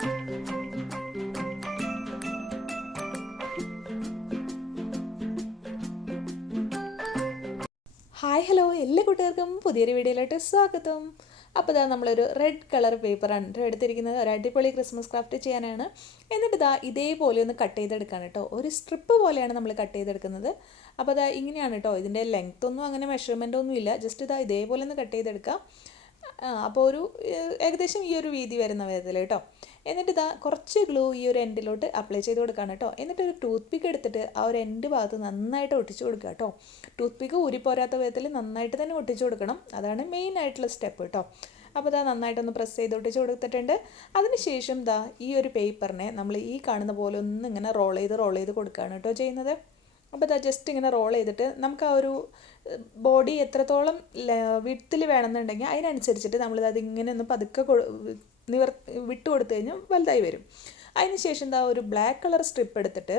Hi hello എല്ലാ കൂട്ടുകാർക്കും പുതിയൊരു വീഡിയോയിലോട്ട് സ്വാഗതം. അപ്പോൾ ഇതാ നമ്മളൊരു റെഡ് കളർ പേപ്പറാണ് കേട്ടോ എടുത്തിരിക്കുന്നത്. ഒരു അടിപൊളി ക്രിസ്മസ് ക്രാഫ്റ്റ് ചെയ്യാനാണ്. എന്നിട്ട് ഇതാ ഇതേപോലെ ഒന്ന് കട്ട് ചെയ്തെടുക്കാൻ കേട്ടോ. ഒരു സ്ട്രിപ്പ് പോലെയാണ് നമ്മൾ കട്ട് ചെയ്തെടുക്കുന്നത്. അപ്പോൾ ഇതാ ഇങ്ങനെയാണ് കേട്ടോ. ഇതിൻ്റെ ലെങ്ത് ഒന്നും അങ്ങനെ മെഷർമെൻ്റ് ഒന്നും ഇല്ല. ജസ്റ്റ് ഇതാ ഇതേപോലെ ഒന്ന് കട്ട് ചെയ്തെടുക്കാം. അപ്പോൾ ഒരു ഏകദേശം ഈ ഒരു വീതി വരുന്ന വിധത്തിൽ കേട്ടോ. എന്നിട്ട് ഇതാ കുറച്ച് ഗ്ലൂ ഈ ഒരു എൻഡിലോട്ട് അപ്ലൈ ചെയ്ത് കൊടുക്കുകയാണ് കേട്ടോ. എന്നിട്ട് ഒരു ടൂത്ത് പിക്ക് എടുത്തിട്ട് ആ ഒരു എൻഡ് ഭാഗത്ത് നന്നായിട്ട് ഒട്ടിച്ച് കൊടുക്കുക കേട്ടോ. ടൂത്ത് പിക്ക് ഊരിപ്പോരാത്ത വിധത്തിൽ നന്നായിട്ട് തന്നെ ഒട്ടിച്ച് കൊടുക്കണം. അതാണ് മെയിൻ ആയിട്ടുള്ള സ്റ്റെപ്പ് കേട്ടോ. അപ്പോൾ ഇതാ നന്നായിട്ടൊന്ന് പ്രസ് ചെയ്ത് ഒട്ടിച്ച് കൊടുത്തിട്ടുണ്ട്. അതിനുശേഷം ദാ ഈ ഒരു പേപ്പറിനെ നമ്മൾ ഈ കാണുന്ന പോലെ ഒന്ന് ഇങ്ങനെ റോൾ ചെയ്ത് കൊടുക്കുകയാണ് കേട്ടോ ചെയ്യുന്നത്. അപ്പോൾ ഇതാ ജസ്റ്റ് ഇങ്ങനെ റോൾ ചെയ്തിട്ട് നമുക്ക് ആ ഒരു ബോഡി എത്രത്തോളം വിഡ്ത്തിൽ വേണമെന്നുണ്ടെങ്കിൽ അതിനനുസരിച്ചിട്ട് നമ്മളിത് ഇങ്ങനെ ഒന്ന് പതുക്കെ വിട്ട് കൊടുത്തു കഴിഞ്ഞാൽ വലുതായി വരും. അതിന് ശേഷം എന്താ ഒരു ബ്ലാക്ക് കളർ സ്ട്രിപ്പ് എടുത്തിട്ട്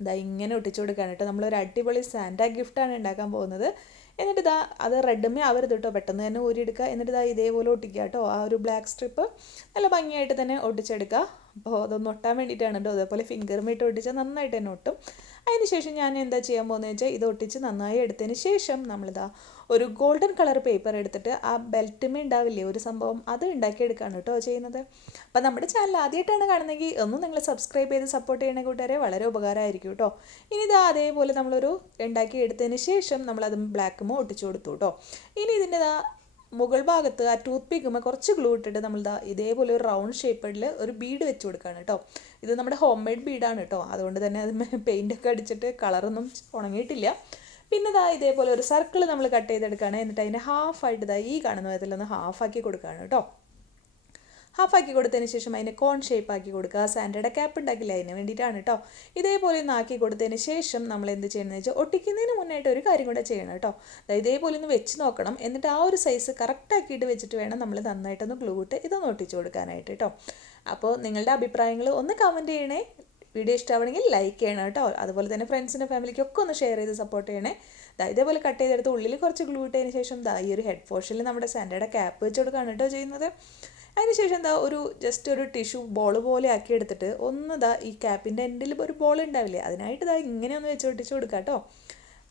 ഇതാ ഇങ്ങനെ ഒട്ടിച്ചു കൊടുക്കുകയാണ് കേട്ടോ. നമ്മളൊരു അടിപൊളി സാന്റാ ഗിഫ്റ്റാണ് ഉണ്ടാക്കാൻ പോകുന്നത്. എന്നിട്ട് ഇതാ അത് റെഡുമേ ആവരുത് കേട്ടോ, പെട്ടെന്ന് തന്നെ ഊരിയെടുക്കുക. എന്നിട്ട് ഇതാ ഇതേപോലെ ഒട്ടിക്കുക കേട്ടോ. ആ ഒരു ബ്ലാക്ക് സ്ട്രിപ്പ് നല്ല ഭംഗിയായിട്ട് തന്നെ ഒട്ടിച്ചെടുക്കുക. അപ്പോൾ അതൊന്ന് ഒട്ടാൻ വേണ്ടിയിട്ടാണ് കേട്ടോ. അതേപോലെ ഫിംഗറുമിട്ട് ഒട്ടിച്ചാൽ നന്നായിട്ട് തന്നെ ഒട്ടും. അതിന് ശേഷം ഞാൻ എന്താ ചെയ്യാൻ പോകുന്നത് വെച്ചാൽ ഇത് ഒട്ടിച്ച് നന്നായി എടുത്തതിന് ശേഷം നമ്മളിതാ ഒരു ഗോൾഡൻ കളർ പേപ്പർ എടുത്തിട്ട് ആ ബെൽറ്റുമേ ഉണ്ടാവില്ലേ ഒരു സംഭവം, അത് ഉണ്ടാക്കിയെടുക്കുകയാണ് കേട്ടോ ചെയ്യുന്നത്. അപ്പോൾ നമ്മുടെ ചാനൽ ആദ്യമായിട്ടാണ് കാണുന്നതെങ്കിൽ ഒന്നും നിങ്ങൾ സബ്സ്ക്രൈബ് ചെയ്ത് സപ്പോർട്ട് ചെയ്യണ കൂട്ടുകാരെ വളരെ ഉപകാരമായിരിക്കും കേട്ടോ. ഇനി ഇതാ അതേപോലെ നമ്മളൊരു ഉണ്ടാക്കി എടുത്തതിന് ശേഷം നമ്മളത് ബ്ലാക്കുമോ ഒട്ടിച്ചു കൊടുത്തു കേട്ടോ. ഇനി ഇതിൻ്റെ മുകൾ ഭാഗത്ത് ആ ടൂത്ത് പിക്കുമ്പോൾ കുറച്ച് ഗ്ലൂ ഇട്ടിട്ട് നമ്മൾ ഇതേപോലെ ഒരു റൗണ്ട് ഷേപ്പിൽ ഒരു ബീഡ് വെച്ച് കൊടുക്കുകയാണ് കേട്ടോ. ഇത് നമ്മുടെ ഹോം മെയ്ഡ് ബീഡാണ് കേട്ടോ. അതുകൊണ്ട് തന്നെ അത് പെയിൻ്റൊക്കെ അടിച്ചിട്ട് കളറൊന്നും ഉണങ്ങിയിട്ടില്ല. പിന്നെ ഇതേപോലെ ഒരു സർക്കിൾ നമ്മൾ കട്ട് ചെയ്തെടുക്കുകയാണ്. എന്നിട്ട് അതിൻ്റെ ഹാഫായിട്ട് ഈ കാണുന്ന വിധത്തിലൊന്ന് ഹാഫാക്കി കൊടുക്കുകയാണ് കേട്ടോ. ഹാഫാക്കി കൊടുത്തതിന് ശേഷം അതിനെ കോൺ ഷേപ്പ് ആക്കി കൊടുക്കുക. സാൻഡയുടെ ക്യാപ്പ് ഉണ്ടാക്കില്ല, അതിന് വേണ്ടിയിട്ടാണ് കേട്ടോ. ഇതേപോലെ ഒന്ന് ആക്കി കൊടുത്തതിന് ശേഷം നമ്മൾ എന്ത് ചെയ്യണമെന്ന് വെച്ചാൽ ഒട്ടിക്കുന്നതിന് മുന്നായിട്ട് ഒരു കാര്യം കൂടെ ചെയ്യണം കേട്ടോ. ഇതേപോലെ ഒന്ന് വെച്ച് നോക്കണം. എന്നിട്ട് ആ ഒരു സൈസ് കറക്റ്റാക്കിയിട്ട് വെച്ചിട്ട് വേണം നമ്മൾ നന്നായിട്ടൊന്ന് ഗ്ലൂ ഇട്ട് ഇതൊന്ന് ഒട്ടിച്ച് കൊടുക്കാനായിട്ട് കേട്ടോ. അപ്പോൾ നിങ്ങളുടെ അഭിപ്രായങ്ങൾ ഒന്ന് കമൻറ്റ് ചെയ്യണേ. വീഡിയോ ഇഷ്ടമാണെങ്കിൽ ലൈക്ക് ചെയ്യണം കേട്ടോ. അതുപോലെ തന്നെ ഫ്രണ്ട്സിൻ്റെ ഫാമിലിക്കൊക്കെ ഒന്ന് ഷെയർ ചെയ്ത് സപ്പോർട്ട് ചെയ്യണേ. ഇതേപോലെ കട്ട് ചെയ്തെടുത്ത് ഉള്ളിൽ കുറച്ച് ഗ്ലൂ ഇട്ടതിന് ശേഷം ഈ ഒരു ഹെഡ് പോർഷനിൽ നമ്മുടെ സാൻഡയുടെ ക്യാപ്പ് വെച്ച് കൊടുക്കുകയാണ് കേട്ടോ ചെയ്യുന്നത്. അതിനുശേഷം ഒരു ജസ്റ്റ് ഒരു ടിഷ്യൂ ബോൾ പോലെ ആക്കി എടുത്തിട്ട് ഒന്ന് ഈ ക്യാപ്പിൻ്റെ എൻഡിൽ ഒരു ബോൾ ഉണ്ടാവില്ലേ, അതിനായിട്ട് ഇങ്ങനെ ഒന്ന് വെച്ച് ഒട്ടിച്ച് കൊടുക്കുക കേട്ടോ.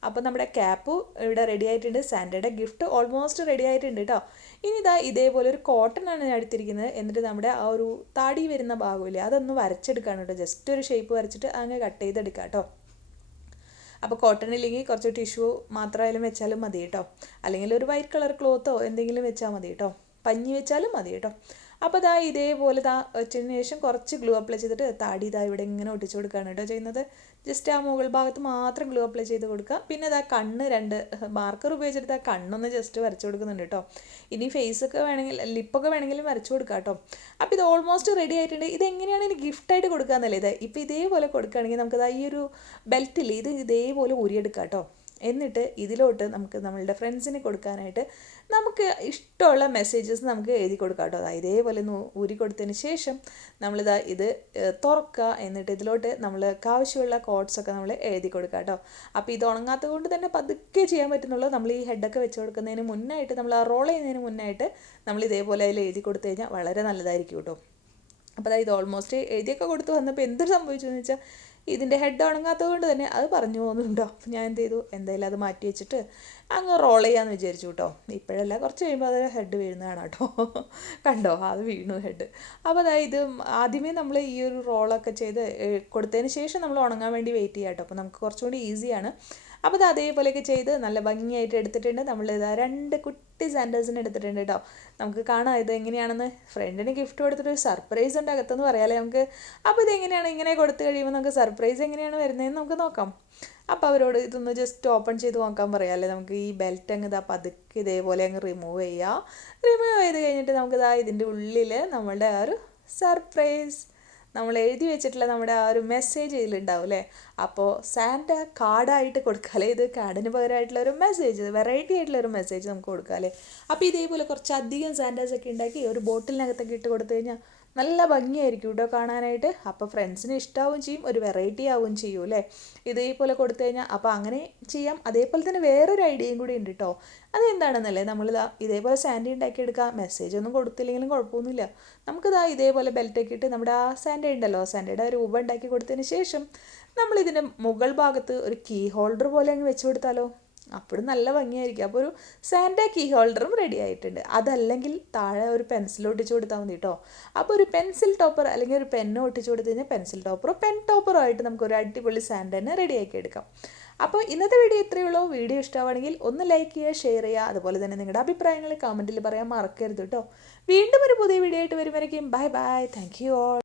അപ്പോൾ നമ്മുടെ ക്യാപ്പ് ഇവിടെ റെഡി ആയിട്ടുണ്ട്. സാൻഡയുടെ ഗിഫ്റ്റ് ഓൾമോസ്റ്റ് റെഡി ആയിട്ടുണ്ട് കേട്ടോ. ഇനി ഇതേപോലെ ഒരു കോട്ടൺ ആണ് ഞാൻ എടുത്തിരിക്കുന്നത്. എന്നിട്ട് നമ്മുടെ ആ ഒരു താടി വരുന്ന ഭാഗമില്ലേ അതൊന്ന് വരച്ചെടുക്കുകയാണ് കേട്ടോ. ജസ്റ്റ് ഒരു ഷേപ്പ് വരച്ചിട്ട് അങ്ങ് കട്ട് ചെയ്തെടുക്കുക കേട്ടോ. അപ്പോൾ കോട്ടൺ ഇല്ലെങ്കിൽ കുറച്ച് ടിഷ്യൂ മാത്രമായാലും വെച്ചാലും മതി കേട്ടോ. അല്ലെങ്കിൽ ഒരു വൈറ്റ് കളർ ക്ലോത്തോ എന്തെങ്കിലും വെച്ചാൽ മതി കേട്ടോ. പഞ്ഞി വെച്ചാലും മതി കേട്ടോ. അപ്പോൾ ഇതേപോലെ വെച്ചതിന് ശേഷം കുറച്ച് ഗ്ലൂ അപ്ലൈ ചെയ്തിട്ട് താടി ഇവിടെ ഇങ്ങനെ ഒട്ടിച്ച് കൊടുക്കുകയാണ് കേട്ടോ ചെയ്യുന്നത്. ജസ്റ്റ് ആ മുകൾ ഭാഗത്ത് മാത്രം ഗ്ലൂ അപ്ലൈ ചെയ്ത് കൊടുക്കുക. പിന്നെ കണ്ണ് 2 മാർക്കർ ഉപയോഗിച്ചിട്ട് കണ്ണൊന്ന് ജസ്റ്റ് വരച്ചു കൊടുക്കുന്നുണ്ട് കേട്ടോ. ഇനി ഫേസൊക്കെ വേണമെങ്കിൽ ലിപ്പൊക്കെ വേണമെങ്കിലും വരച്ചു കൊടുക്കുക കേട്ടോ. അപ്പോൾ ഇത് ഓൾമോസ്റ്റ് റെഡി ആയിട്ടുണ്ട്. ഇതെങ്ങനെയാണ് ഇനി ഗിഫ്റ്റായിട്ട് കൊടുക്കാമെന്നല്ലേ ഇപ്പോൾ ഇതേപോലെ കൊടുക്കുകയാണെങ്കിൽ നമുക്ക് ഈ ഒരു ബെൽറ്റില്ലേ ഇത് ഇതേപോലെ ഊരിയെടുക്കാം കേട്ടോ. എന്നിട്ട് ഇതിലോട്ട് നമുക്ക് നമ്മളുടെ ഫ്രണ്ട്സിന് കൊടുക്കാനായിട്ട് നമുക്ക് ഇഷ്ടമുള്ള മെസ്സേജസ് നമുക്ക് എഴുതി കൊടുക്കാം കേട്ടോ. ഇതേപോലെ ഒന്ന് ഊരി കൊടുത്തതിന് ശേഷം ഇത് തുറക്കുക. എന്നിട്ട് ഇതിലോട്ട് നമ്മൾക്ക് ആവശ്യമുള്ള കോഡ്സൊക്കെ നമ്മൾ എഴുതി കൊടുക്കുക കേട്ടോ. അപ്പോൾ ഇത് ഉണങ്ങാത്തത് കൊണ്ട് തന്നെ പതുക്കെ ചെയ്യാൻ പറ്റുന്നുള്ളൂ. നമ്മൾ ഈ ഹെഡൊക്കെ വെച്ച് കൊടുക്കുന്നതിന് മുന്നായിട്ട് നമ്മൾ ആ റോൾ ചെയ്യുന്നതിന് മുന്നായിട്ട് നമ്മൾ ഇതേപോലെ അതിൽ എഴുതി കൊടുത്തു കഴിഞ്ഞാൽ വളരെ നല്ലതായിരിക്കും കേട്ടോ. അപ്പോൾ ഇത് ഓൾമോസ്റ്റ് എഴുതിയൊക്കെ കൊടുത്ത് വന്നപ്പോൾ എന്തൊരു സംഭവിച്ചു എന്ന് വെച്ചാൽ ഇതിൻ്റെ ഹെഡ് ഉണങ്ങാത്തത് കൊണ്ട് തന്നെ അത് പറഞ്ഞു പോകുന്നുണ്ടോ. അപ്പോൾ ഞാൻ എന്ത് ചെയ്തു, എന്തായാലും അത് മാറ്റി വെച്ചിട്ട് അങ്ങ് റോൾ ചെയ്യാമെന്ന് വിചാരിച്ചു കേട്ടോ. ഇപ്പോഴല്ല, കുറച്ച് കഴിയുമ്പോൾ അത് ഹെഡ് വീഴുന്നതാണ് കേട്ടോ. കണ്ടോ, അത് വീണു ഹെഡ്. അപ്പോൾ ഇത് ആദ്യമേ നമ്മൾ ഈ ഒരു റോളൊക്കെ ചെയ്ത് കൊടുത്തതിന് ശേഷം നമ്മൾ ഉണങ്ങാൻ വേണ്ടി വെയിറ്റ് ചെയ്യാം കേട്ടോ. അപ്പോൾ നമുക്ക് കുറച്ചുകൂടി ഈസിയാണ്. അപ്പോൾ അതേപോലെയൊക്കെ ചെയ്ത് നല്ല ഭംഗിയായിട്ട് എടുത്തിട്ടുണ്ട്. നമ്മൾ 2 കുട്ടി സാൻഡേഴ്സിന് എടുത്തിട്ടുണ്ട് കേട്ടോ. നമുക്ക് കാണാം ഇത് എങ്ങനെയാണെന്ന്. ഫ്രണ്ടിന് ഗിഫ്റ്റ് കൊടുത്തിട്ട് സർപ്രൈസ് ഉണ്ട് അകത്തെന്ന് പറയാമല്ലേ നമുക്ക്. അപ്പോൾ ഇതെങ്ങനെയാണ് ഇങ്ങനെ കൊടുത്തു കഴിയുമ്പോൾ നമുക്ക് സർപ്രൈസ് എങ്ങനെയാണ് വരുന്നതെന്ന് നമുക്ക് നോക്കാം. അപ്പോൾ അവരോട് ഇതൊന്ന് ജസ്റ്റ് ഓപ്പൺ ചെയ്ത് നോക്കാൻ പറയാമല്ലേ. നമുക്ക് ഈ ബെൽറ്റ് അങ്ങ് പതുക്കെ ഇതേപോലെ അങ്ങ് റിമൂവ് ചെയ്യുക. റിമൂവ് ചെയ്ത് കഴിഞ്ഞിട്ട് നമുക്ക് ഇതിൻ്റെ ഉള്ളിൽ നമ്മളുടെ ആ ഒരു സർപ്രൈസ് നമ്മൾ എഴുതി വെച്ചിട്ടുള്ള നമ്മുടെ ആ ഒരു മെസ്സേജ് ഇതിലുണ്ടാവും അല്ലേ. അപ്പോൾ സാൻഡ കാർഡായിട്ട് കൊടുക്കാമല്ലേ. ഇത് കാർഡിന് പകരമായിട്ടുള്ള ഒരു മെസ്സേജ്, വെറൈറ്റി ആയിട്ടുള്ള ഒരു മെസ്സേജ് നമുക്ക് കൊടുക്കാം അല്ലേ. അപ്പോൾ ഇതേപോലെ കുറച്ചധികം സാൻഡേഴ്സൊക്കെ ഉണ്ടാക്കി ഒരു ബോട്ടിലിനകത്തൊക്കെ ഇട്ട് കൊടുത്തു കഴിഞ്ഞാൽ നല്ല ഭംഗിയായിരിക്കും കേട്ടോ കാണാനായിട്ട്. അപ്പോൾ ഫ്രണ്ട്സിന് ഇഷ്ടാവും ചെയ്യും, ഒരു വെറൈറ്റി ആവുകയും ചെയ്യും അല്ലേ ഇതേപോലെ കൊടുത്തു കഴിഞ്ഞാൽ. അപ്പോൾ അങ്ങനെ ചെയ്യാം. അതേപോലെ തന്നെ വേറൊരു ഐഡിയയും കൂടി ഉണ്ട് കേട്ടോ. അതെന്താണെന്നല്ലേ, നമ്മളിതാ ഇതേപോലെ സാൻഡി ഉണ്ടാക്കിയെടുക്കുക. മെസ്സേജ് ഒന്നും കൊടുത്തില്ലെങ്കിലും കുഴപ്പമൊന്നുമില്ല. നമുക്കിതാ ഇതേപോലെ ബെൽറ്റൊക്കെ ഇട്ട് നമ്മുടെ ആ സാൻഡ ഉണ്ടല്ലോ, സാൻഡയുടെ രൂപം ഉണ്ടാക്കി കൊടുത്തതിന് ശേഷം നമ്മളിതിൻ്റെ മുകൾ ഭാഗത്ത് ഒരു കീ ഹോൾഡർ പോലെ അങ്ങ് വെച്ച് കൊടുത്താലോ. അപ്പോഴും നല്ല ഭംഗിയായിരിക്കും. അപ്പോൾ ഒരു സാൻഡ കീ ഹോൾഡറും റെഡി ആയിട്ടുണ്ട്. അതല്ലെങ്കിൽ താഴെ ഒരു പെൻസിൽ ഒട്ടിച്ച് കൊടുത്താൽ മതി കേട്ടോ. അപ്പോൾ ഒരു പെൻസിൽ ടോപ്പർ അല്ലെങ്കിൽ ഒരു പെന്ന് ഒട്ടിച്ച് കൊടുത്തു കഴിഞ്ഞാൽ പെൻസിൽ ടോപ്പറോ പെൻ ടോപ്പറോ ആയിട്ട് നമുക്ക് ഒരു അടിപൊളി സാൻഡ തന്നെ റെഡിയാക്കി എടുക്കാം. അപ്പോൾ ഇന്നത്തെ വീഡിയോ ഇത്രയേ ഉള്ളൂ. വീഡിയോ ഇഷ്ടമാണെങ്കിൽ ഒന്ന് ലൈക്ക് ചെയ്യുക, ഷെയർ ചെയ്യുക. അതുപോലെ തന്നെ നിങ്ങളുടെ അഭിപ്രായങ്ങൾ കമൻറ്റിൽ പറയാൻ മറക്കരുത് കേട്ടോ. വീണ്ടും ഒരു പുതിയ വീഡിയോ ആയിട്ട് വരുമ്പോഴേക്കും bye bye. Thank you all.